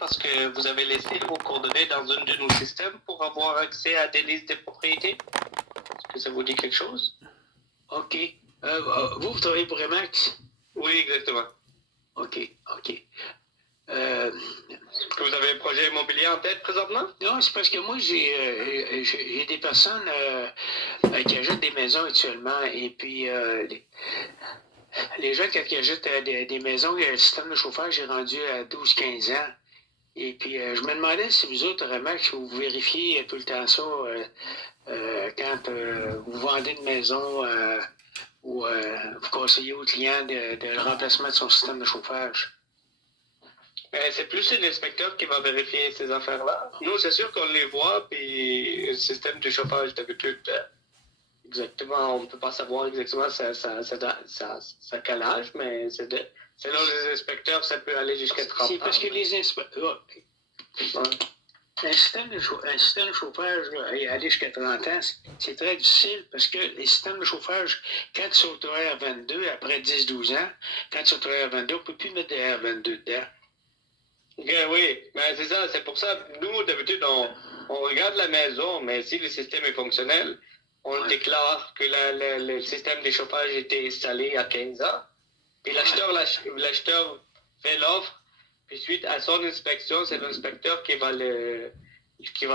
parce que vous avez laissé vos coordonnées dans un de nos systèmes pour avoir accès à des listes de propriétés. Est-ce que ça vous dit quelque chose? OK. Vous travaillez pour Remax? Oui, exactement. OK. Est-ce que vous avez un projet immobilier en tête présentement? Non, c'est parce que moi, j'ai des personnes qui achètent des maisons actuellement. Et puis, les gens, quand ils achètent des maisons, le système de chauffage est rendu à 12-15 ans. Et puis, je me demandais si vous autres, Remax, vous vérifiez tout le temps ça quand vous vendez une maison ou vous conseillez au client de le remplacement de son système de chauffage. C'est plus un inspecteur qui va vérifier ces affaires-là. Nous, c'est sûr qu'on les voit, puis le système de chauffage, d'habitude, exactement, on ne peut pas savoir exactement ça quel âge, mais selon les inspecteurs, ça peut aller jusqu'à 30 ans. C'est parce que les inspecteurs... Un système de chauffage, aller jusqu'à 30 ans, c'est très difficile parce que les systèmes de chauffage, quand ils sont au R22, après 10-12 ans, quand ils sont au R22, on ne peut plus mettre de R22 dedans. Oui, mais c'est ça, c'est pour ça, nous, d'habitude, on regarde la maison, mais si le système est fonctionnel, on déclare que le système de chauffage était installé à 15 ans, puis l'acheteur fait l'offre, puis suite à son inspection, c'est l'inspecteur qui va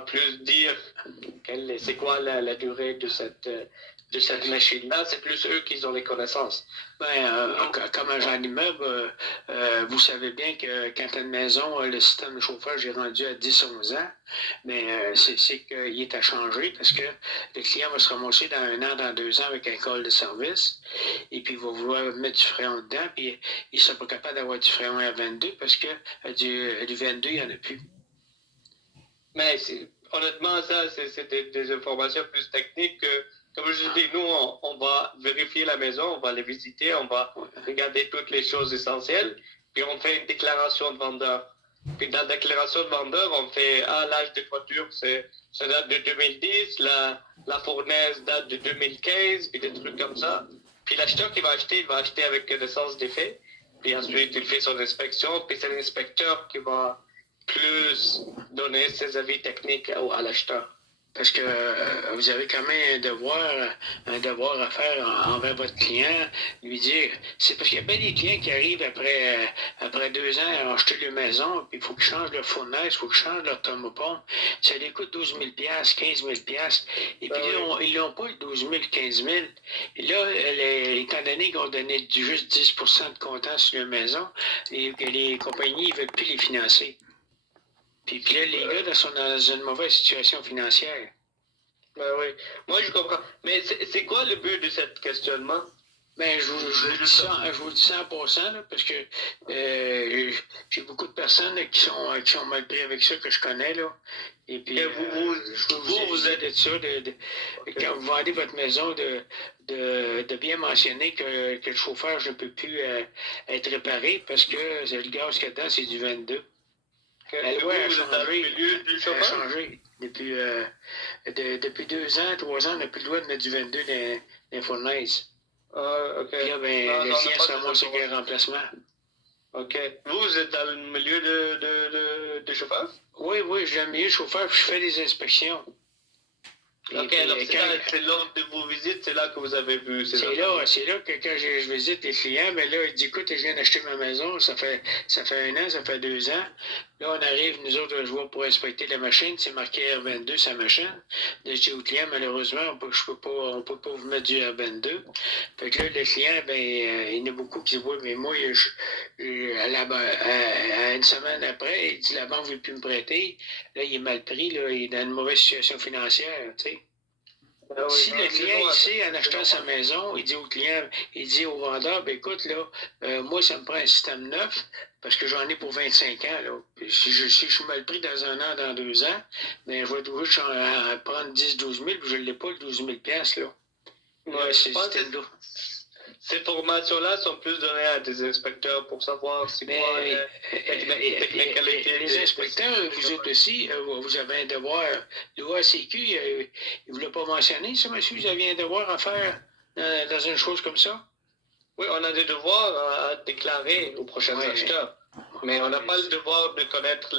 plus dire c'est quoi la durée de cette machine-là, c'est plus eux qui ont les connaissances. Comme agent d'immeuble, vous savez bien que quand tu as une maison, le système de chauffage est rendu à 10-11 ans, mais c'est qu'il est à changer parce que le client va se ramasser dans 1 an, dans 2 ans avec un call de service, et puis il va vouloir mettre du fréon dedans, puis il ne sera pas capable d'avoir du fréon à 22 parce que du 22, il n'y en a plus. Mais honnêtement, ça, c'est des informations plus techniques que, comme je dis, nous, on va vérifier la maison, on va les visiter, on va regarder toutes les choses essentielles, puis on fait une déclaration de vendeur. Puis dans la déclaration de vendeur, on fait l'âge de toiture, ça date de 2010, la fournaise date de 2015, puis des trucs comme ça. Puis l'acheteur qui va acheter, il va acheter avec connaissance des faits, puis ensuite il fait son inspection, puis c'est l'inspecteur qui va plus donner ses avis techniques à l'acheteur. Parce que vous avez quand même un devoir à faire envers votre client, lui dire, c'est parce qu'il y a bien des clients qui arrivent après 2 ans à acheter leur maison, puis il faut qu'ils changent leur fournaise, il faut qu'ils changent leur thermopompe. Ça les coûte 12 000 $, 15 000 $. Et puis là, ils n'ont pas le 12 000, 15 000. Et là, étant donné qu'on donnait juste 10 % de comptant sur leur maison, et que les compagnies ne veulent plus les financer. Puis là, les gars sont dans une mauvaise situation financière. Ben oui. Moi, je comprends. Mais c'est quoi le but de ce questionnement? Ben, je vous le dis ça en passant, là, parce que j'ai beaucoup de personnes là, qui sont mal pris avec ça, que je connais, là. Et puis, vous êtes de ça, quand vous vendez votre maison, de bien mentionner que le chauffage ne peut plus être réparé parce que le gaz qu'il y a dedans, c'est du 22. La loi a changé. Depuis 2 ans, 3 ans, on n'a plus le droit de mettre du 22 dans les fournaises. OK. Puis là, le client se ramasse avec un remplacement. OK. Vous êtes dans le milieu de chauffage? Oui, j'ai le milieu de chauffeur, puis je fais des inspections. OK, alors c'est lors de vos visites, c'est là que vous avez vu ces affaires. C'est là que quand je visite les clients, ben là, il dit, écoute, je viens d'acheter ma maison, ça fait 1 an, ça fait 2 ans. Là, on arrive, nous autres, je vois pour inspecter la machine, c'est marqué R22 sa machine. Là, je dis au client, malheureusement, on peut pas vous mettre du R22. Fait que là, le client, il y en a beaucoup qui disent, oui, mais moi, à une semaine après, il dit, la banque ne veut plus me prêter. Là, il est mal pris, là, il est dans une mauvaise situation financière, tu sais. Si le client ici, en achetant sa maison, il dit au client, il dit au vendeur, ben écoute, là, moi, ça me prend un système neuf, parce que j'en ai pour 25 ans, là. Puis si je suis mal pris dans 1 an, dans 2 ans, ben je vais devoir prendre 10-12 000, puis je ne l'ai pas, le 12 000 $, là. Ouais, je pense que ces formations-là sont plus données à des inspecteurs pour savoir si les inspecteurs, vous autres aussi, vous avez un devoir. L'OACQ, il ne voulait pas mentionner ça, monsieur, vous aviez un devoir à faire dans une chose comme ça? Oui, on a des devoirs à déclarer aux prochains acheteurs. Mais on n'a pas le devoir de connaître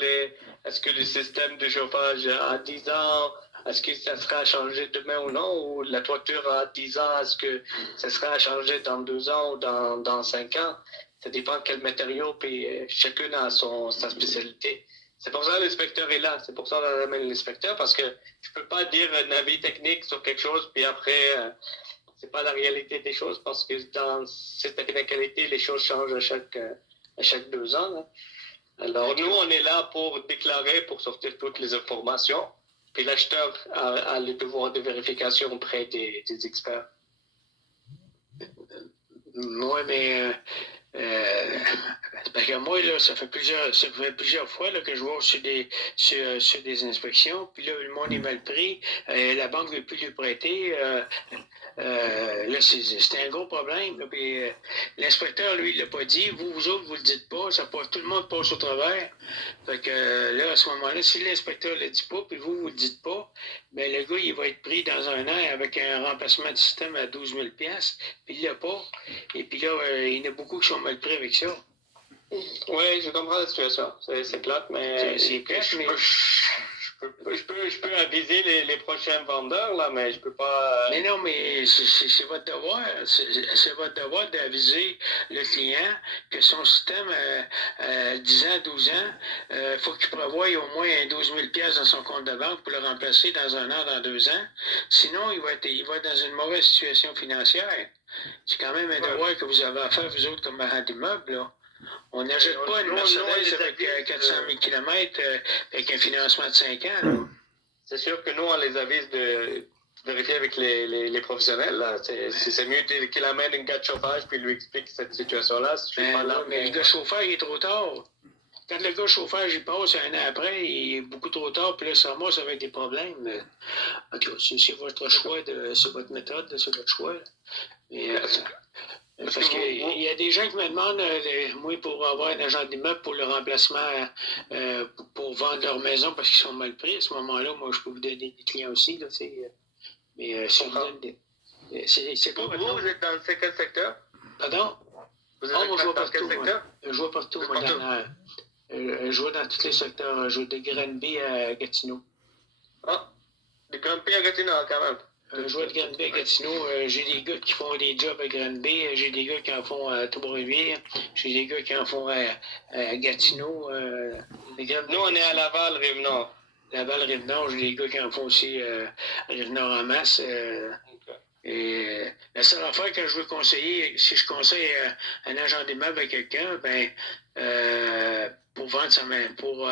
est-ce que le système de chauffage a 10 ans, est-ce que ça sera changé demain ou non, ou la toiture a 10 ans, est-ce que ça sera changé dans 2 ans ou dans 5 ans? Ça dépend de quel matériau, puis chacun a sa spécialité. C'est pour ça que l'inspecteur est là. C'est pour ça qu'on amène l'inspecteur, parce que je peux pas dire un avis technique sur quelque chose, puis après, c'est pas la réalité des choses, parce que dans cette technicalité, les choses changent à chaque 2 ans. Là. Alors, nous, on est là pour déclarer, pour sortir toutes les informations, puis l'acheteur a le devoir de vérification auprès des experts. Oui, mais parce que moi, là, ça fait plusieurs fois là, que je vois sur des inspections, puis là, le monde est mal pris, la banque ne veut plus lui prêter. Là, c'était un gros problème. Là, puis, l'inspecteur, lui, il l'a pas dit. Vous autres, vous le dites pas. Tout le monde passe au travers. Fait que là, à ce moment-là, si l'inspecteur le dit pas, puis vous le dites pas, ben le gars, il va être pris dans un an avec un remplacement de système à 12 000 puis il l'a pas. Et puis là, il y en a beaucoup qui sont mal pris avec ça. Oui, je comprends la situation. C'est plate, mais c'est plate, mais je peux aviser les prochains vendeurs, là, mais je peux pas... Mais non, mais c'est votre devoir. C'est votre devoir d'aviser le client que son système, 10 ans, 12 ans, faut qu'il prévoie au moins 12 000 dans son compte de banque pour le remplacer dans un an, dans 2 ans. Sinon, il va être dans une mauvaise situation financière. C'est quand même un devoir que vous avez à faire, vous autres, comme agent d'immeuble, là. On n'achète pas une Mercedes avec 400 000 km avec un financement de 5 ans, là. C'est sûr que nous, on les avise de vérifier avec les professionnels. Là. C'est mieux qu'il amène un gars de chauffage puis lui explique cette situation-là. Si je suis pas là, mais le gars de chauffage, il est trop tard. Quand le gars de chauffage, il passe un an après, il est beaucoup trop tard, puis là, ça va être des problèmes. En tout cas, c'est votre choix, c'est votre méthode, c'est votre choix. Mais, parce qu'il y a des gens qui me demandent, moi, pour avoir un agent d'immeuble pour le remplacement, pour vendre leur maison parce qu'ils sont mal pris. À ce moment-là, moi, je peux vous donner des clients aussi. Là, mais si vous donnez c'est pas vous êtes dans quel secteur? Pardon? Vous êtes moi, je vois partout. secteur? Je vois partout. Je vois dans tous les secteurs. Je vois de Granby à Gatineau. Ah, de Granby à Gatineau, quand même. Je vois de Granby à Gatineau. J'ai des gars qui font des jobs à Granby. J'ai des gars qui en font à Trois-Rivières. J'ai des gars qui en font à Gatineau. Nous, on est à Laval, Rive-Nord. Laval, Rive-Nord. J'ai des gars qui en font aussi à Rive-Nord en masse. Et la seule affaire que je veux conseiller, si je conseille un agent d'immeuble à quelqu'un, ben pour vendre sa maison, pour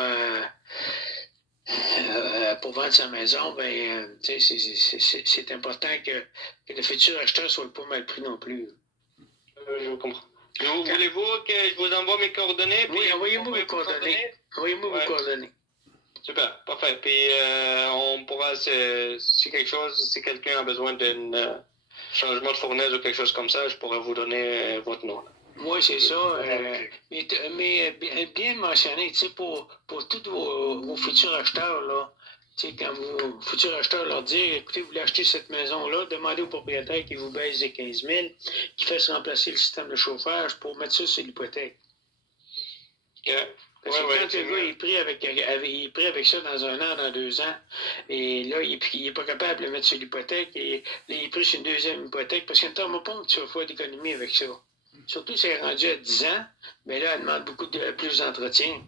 vendre sa maison, ben c'est important que le futur acheteur soit pas mal pris non plus. Je comprends. Voulez-vous que je vous envoie mes coordonnées? Oui, envoyez-moi vos coordonnées. Envoyez-moi vos coordonnées. Super, parfait. Puis on pourra, si quelqu'un a besoin d'un changement de fournaise ou quelque chose comme ça, je pourrais vous donner votre nom. Oui, c'est ça. Mais bien mentionné, tu sais, pour tous vos futurs acheteurs, là, tu sais, quand vos futurs acheteurs leur disent, écoutez, vous voulez acheter cette maison-là, demandez au propriétaire qu'il vous baisse les 15 000, qu'il fasse remplacer le système de chauffage pour mettre ça sur l'hypothèque. Parce que quand le gars est pris avec ça dans un an, dans 2 ans, et là, il n'est pas capable de le mettre sur l'hypothèque, et là, il est pris sur une deuxième hypothèque, parce qu'une thermopompe, tu vas faire d'économie avec ça. Surtout si elle est rendue à 10 ans, mais là, elle demande beaucoup plus d'entretien.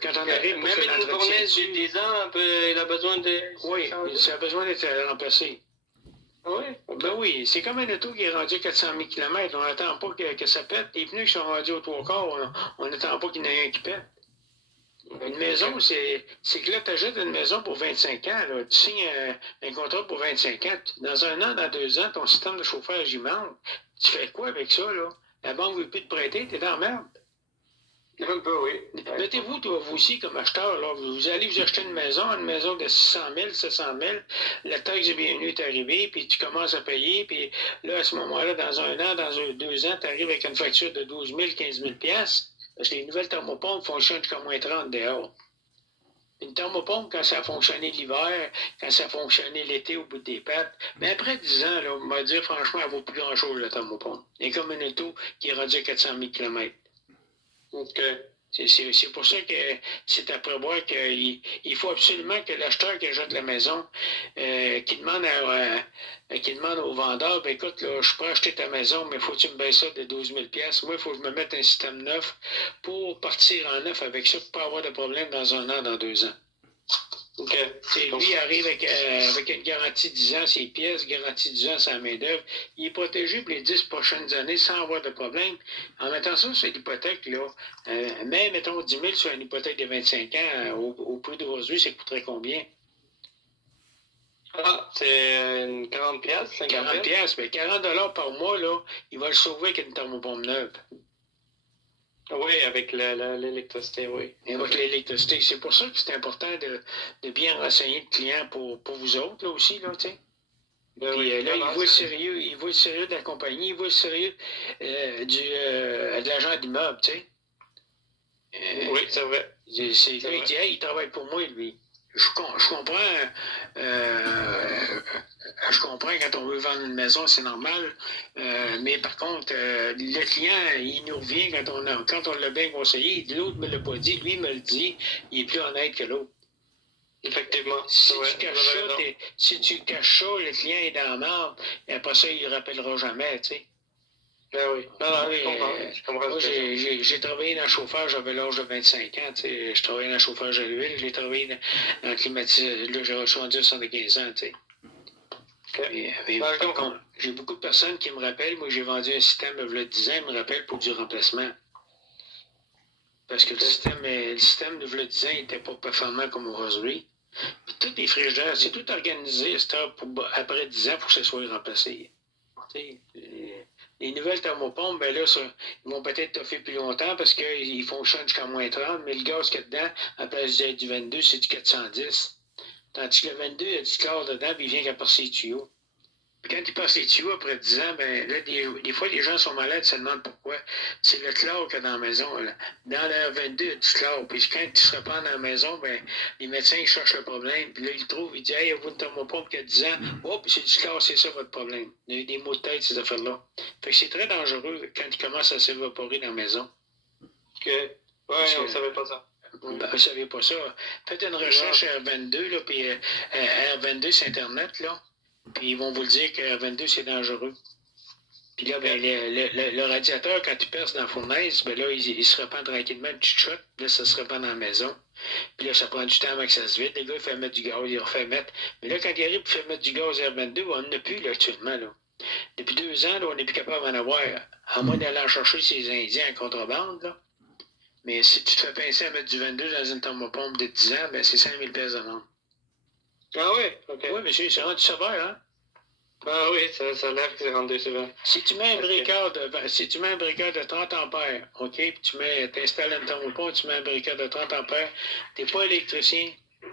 Quand on arrive pour faire l'entretien... Même une fournaise de 10 ans, il a besoin de... Oui, ça a besoin d'être remplacé. Oui? Ben oui, c'est comme un auto qui est rendu à 400 000 km. On n'attend pas que ça pète. Les pneus qui sont rendus aux 3/4, on n'attend pas qu'il y en ait un qui pète. Une maison, c'est que là, tu achètes une maison pour 25 ans. Là. Tu signes un contrat pour 25 ans. Dans un an, dans 2 ans, ton système de chauffage, il manque. Tu fais quoi avec ça, là? La banque ne veut plus te prêter, t'es dans la merde. Un peu, oui. Mettez-vous, vous aussi, comme acheteur, là, vous allez vous acheter une maison de 600 000, 700 000, la taxe de bienvenue est arrivée, puis tu commences à payer, puis là, à ce moment-là, dans un an, dans 2 ans, tu arrives avec une facture de 12 000, 15 000 parce que les nouvelles thermopompes fonctionnent jusqu'à moins 30 dehors. Une thermopompe, quand ça a fonctionné l'hiver, quand ça a fonctionné l'été au bout des pattes, mais après 10 ans, là, on va dire, franchement, elle ne vaut plus grand-chose, la thermopompe. Elle est comme une auto qui est rendue à 400 000 km. OK. C'est pour ça que c'est à prévoir qu'il faut absolument que l'acheteur qui achète la maison, qui demande au vendeur, ben écoute, là, je peux acheter ta maison, mais faut que tu me baisses ça de 12 000 $. Moi, il faut que je me mette un système neuf pour partir en neuf avec ça, pour pas avoir de problème dans 1 an, dans 2 ans. OK. Lui, il arrive avec une garantie de 10 ans ses pièces, garantie de 10 ans sa main-d'œuvre. Il est protégé pour les 10 prochaines années sans avoir de problème. En mettant ça sur l'hypothèque, là, même, mettons, 10 000 sur une hypothèque de 25 ans, au prix d'aujourd'hui, ça coûterait combien? Ah, c'est 40 $, 50 40 $, mais 40 $ par mois, là, il va le sauver avec une thermopompe neuve. Oui, avec l'électricité, oui. Et avec l'électricité. C'est pour ça que c'est important de bien renseigner le client pour vous autres, là aussi, là, tu sais. Ben Puis oui, là, non, il voit le sérieux de la compagnie, il voit le sérieux de l'agent d'immeuble, tu sais. oui, c'est vrai. Là, il dit, hey, il travaille pour moi, lui. Je comprends quand on veut vendre une maison, c'est normal. Mais par contre, le client, il nous revient quand on l'a bien conseillé. L'autre ne me l'a pas dit, lui me le dit. Il est plus honnête que l'autre. Effectivement. Si tu caches ça, le client est dans la merde. Et après ça, il ne rappellera jamais, tu sais. Ben oui. Non, je comprends. Moi, j'ai travaillé dans le chauffage, j'avais l'âge de 25 ans, tu sais. Je travaillais dans le chauffage à l'huile, j'ai travaillé dans le climatiseur, là, j'ai reçu 75 ans, tu sais. Okay. Mais par contre, j'ai beaucoup de personnes qui me rappellent, moi j'ai vendu un système il y a 10 ans, ils me rappellent pour du remplacement. Parce que le système de il y a 10 ans, il n'était pas performant comme aujourd'hui. Puis tous les frigidaires, c'est tout organisé après 10 ans pour que ça soit remplacé. Les nouvelles thermopompes, ben là, ils vont peut-être toffer plus longtemps parce qu'ils fonctionnent jusqu'à moins 30, mais le gaz qu'il y a dedans, à place du 22, c'est du 410. Tandis que le 22, il y a du chlore dedans, puis il vient qu'à passer les tuyaux. Puis quand il passe les tuyaux après 10 ans, ben là, des fois, les gens sont malades, se demandent pourquoi. C'est le chlore qu'il y a dans la maison. Là. Dans l'air 22, il y a du chlore. Puis quand il se répand dans la maison, ben, les médecins ils cherchent le problème. Puis là, ils le trouvent, ils disent, hey, vous une thermopompe qui a 10 ans. Oh, puis c'est du chlore, c'est ça votre problème. Il y a des maux de tête, ces affaires-là. Fait que c'est très dangereux quand il commence à s'évaporer dans la maison. OK. Ouais, on ne savait pas ça. Ben, vous ne savez pas ça. Faites une recherche à R22, là, puis R22, c'est Internet, là. Puis ils vont vous le dire que R22, c'est dangereux. Puis là, ben, le radiateur, quand il perce dans la fournaise, ben là, il se répand tranquillement, une petite shot. Là, ça se répand dans la maison. Puis là, ça prend du temps avant que ça se vide. Les gars, ils font mettre du gaz, ils refait mettre. Mais là, quand il arrive pour faire mettre du gaz R22, on n'en a plus, là, actuellement, là. Depuis 2 ans, là, on n'est plus capable d'en avoir. À moins d'aller en chercher ces Indiens en contrebande, là. Mais si tu te fais pincer à mettre du 22 dans une thermopompe de 10 ans, ben c'est 5 000 $ d'amende. Ah oui? OK. Oui, monsieur, c'est rendu sévère, hein? Ah oui, ça a l'air que c'est rendu sévère. Si tu mets un breaker de 30 ampères, OK, puis tu installes une thermopompe, tu mets un breaker de 30 ampères, t'es pas électricien,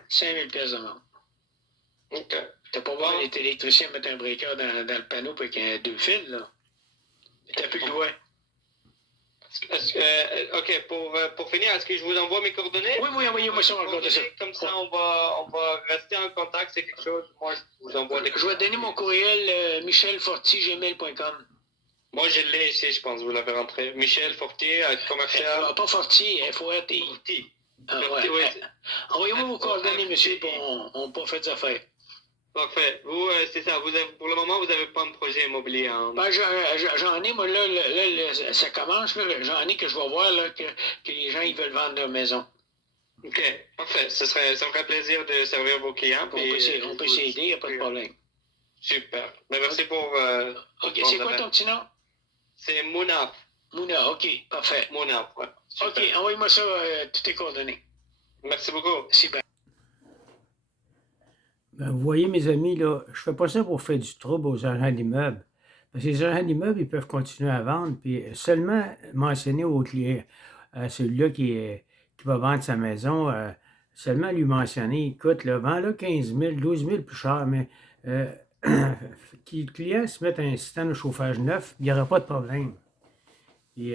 5 000 $ d'amende. OK. T'as pas besoin d'être électricien à mettre un breaker dans le panneau avec 2 fils, là. T'as plus le droit. OK, pour finir, est-ce que je vous envoie mes coordonnées? Oui, envoyez-moi ça, on va ça. Comme ça, on va rester en contact, c'est quelque chose. Moi, je vous envoie des... Je vais te donner mon courriel, michelfortier@gmail.com. Moi, je l'ai ici, je pense, vous l'avez rentré. Michel Fortier, commercial. Pas Fortier, F-O-R-T-I. Fortier. Envoyez-moi vos coordonnées, monsieur, puis on peut faire des affaires. Parfait. Vous, c'est ça. Pour le moment, vous n'avez pas un projet immobilier. Hein? Ben, j'en ai, moi, là, ça commence, là, j'en ai que je vais voir là, que les gens ils veulent vendre leur maison. OK, parfait. Ça me ferait plaisir de servir vos clients. On peut s'aider, il n'y a pas de problème. Super. Mais merci pour... OK, c'est quoi ton petit nom? C'est Mounaf. Mouna, OK, parfait. Mounaf, ouais. Super. OK, envoyez-moi ça, toutes tes coordonnées. Merci beaucoup. Super. Ben, vous voyez, mes amis, là, je fais pas ça pour faire du trouble aux agents d'immeubles. Parce que les agents d'immeubles, ils peuvent continuer à vendre, puis seulement mentionner au client, celui-là qui va vendre sa maison, seulement lui mentionner, écoute, là, vends-le 15 000, 12 000 plus cher, mais que le client se mette un système de chauffage neuf, il n'y aura pas de problème. Puis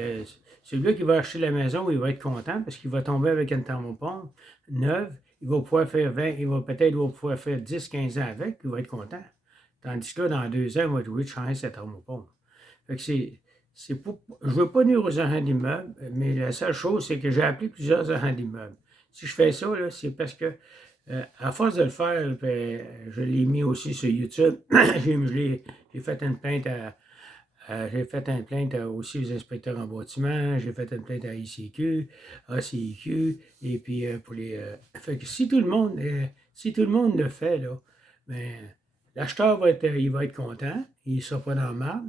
celui-là qui va acheter la maison, il va être content parce qu'il va tomber avec une thermopompe neuve. Il va pouvoir faire 20, il va peut-être pouvoir faire 10, 15 ans avec, puis il va être content. Tandis que là, dans 2 ans, il va être obligé de changer sa thermopompe. Fait que Je ne veux pas nuire aux agents d'immeuble, mais la seule chose, c'est que j'ai appelé plusieurs agents d'immeuble. Si je fais ça, là, c'est parce que, à force de le faire, ben, je l'ai mis aussi sur YouTube. J'ai fait une plainte aussi aux inspecteurs en bâtiment, j'ai fait une plainte à ICQ, ACIQ, et puis pour les. Fait que si tout le monde le fait, là, ben, l'acheteur il va être content, il ne sera pas dans le marbre.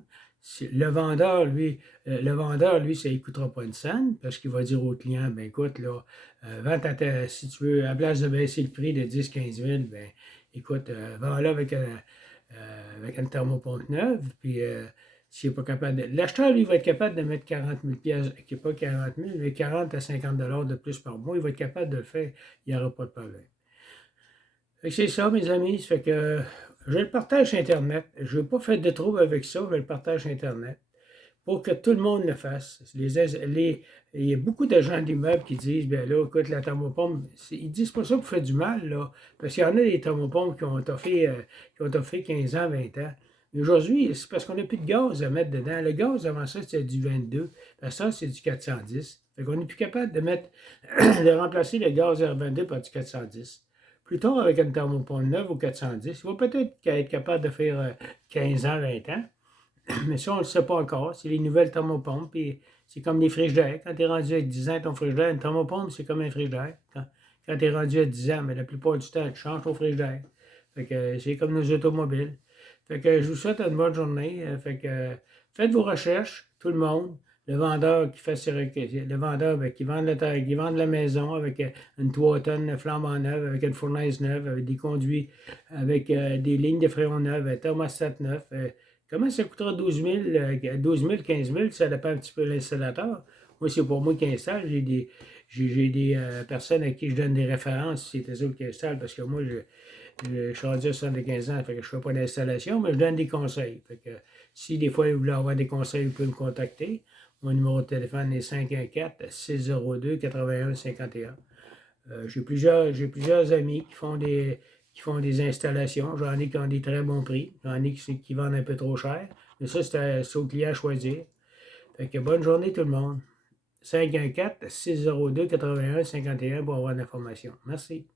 Le vendeur, lui, ça ne coûtera pas une scène parce qu'il va dire au client, ben écoute, là, si tu veux, à place de baisser le prix de 10-15 000, ben écoute, vends-le avec une thermopompe neuve, puis s'il n'est pas capable de. L'acheteur, lui, va être capable de mettre 40 000 pièces, qui n'est pas 40 000, mais 40 à 50 de plus par mois, il va être capable de le faire, il n'y aura pas de problème. Fait que c'est ça, mes amis, ça fait que je le partage sur Internet. Je ne veux pas faire de trouble avec ça, je le partage sur Internet pour que tout le monde le fasse. Il y a beaucoup de gens d'immeubles qui disent, bien là, écoute, la thermopompe, ils disent pas ça pour faire du mal, là, parce qu'il y en a des thermopompes qui ont offert 15 ans, 20 ans. Mais aujourd'hui, c'est parce qu'on n'a plus de gaz à mettre dedans. Le gaz, avant ça, c'était du 22. Ça, c'est du 410. Fait qu'on n'est plus capable de remplacer le gaz R22 par du 410. Plus tard, avec une thermopompe neuve au 410, il va peut-être être capable de faire 15 ans, 20 ans. Mais ça, on ne le sait pas encore. C'est les nouvelles thermopompes. Puis c'est comme les frigidaires. Quand tu es rendu à 10 ans, ton frigidaire, une thermopompe, c'est comme un frigidaire. Quand tu es rendu à 10 ans, mais la plupart du temps, tu changes ton frigidaire. Fait que c'est comme nos automobiles. Fait que je vous souhaite une bonne journée. Fait que faites vos recherches, tout le monde. Le vendeur qui fait ses requêtes, le vendeur qui vend la maison avec une 3 tonnes flambant neuve, avec une fournaise neuve, avec des conduits, avec des lignes de fréon neuves, un thermostat neuf. Comment ça coûtera 12 000, 15 000, ça dépend un petit peu de l'installateur. Moi, c'est pour moi qui installe. J'ai des personnes à qui je donne des références, si c'est eux qui installent, parce que moi, je suis rendu à 75 ans, fait que je ne fais pas d'installation, mais je donne des conseils. Fait que si des fois vous voulez avoir des conseils, vous pouvez me contacter. Mon numéro de téléphone est 514-602-8151. J'ai plusieurs amis qui font des installations. J'en ai qui ont des très bons prix. J'en ai qui vendent un peu trop cher. Mais ça, c'est au client à choisir. Fait que bonne journée tout le monde. 514-602-8151 pour avoir l'information. Merci.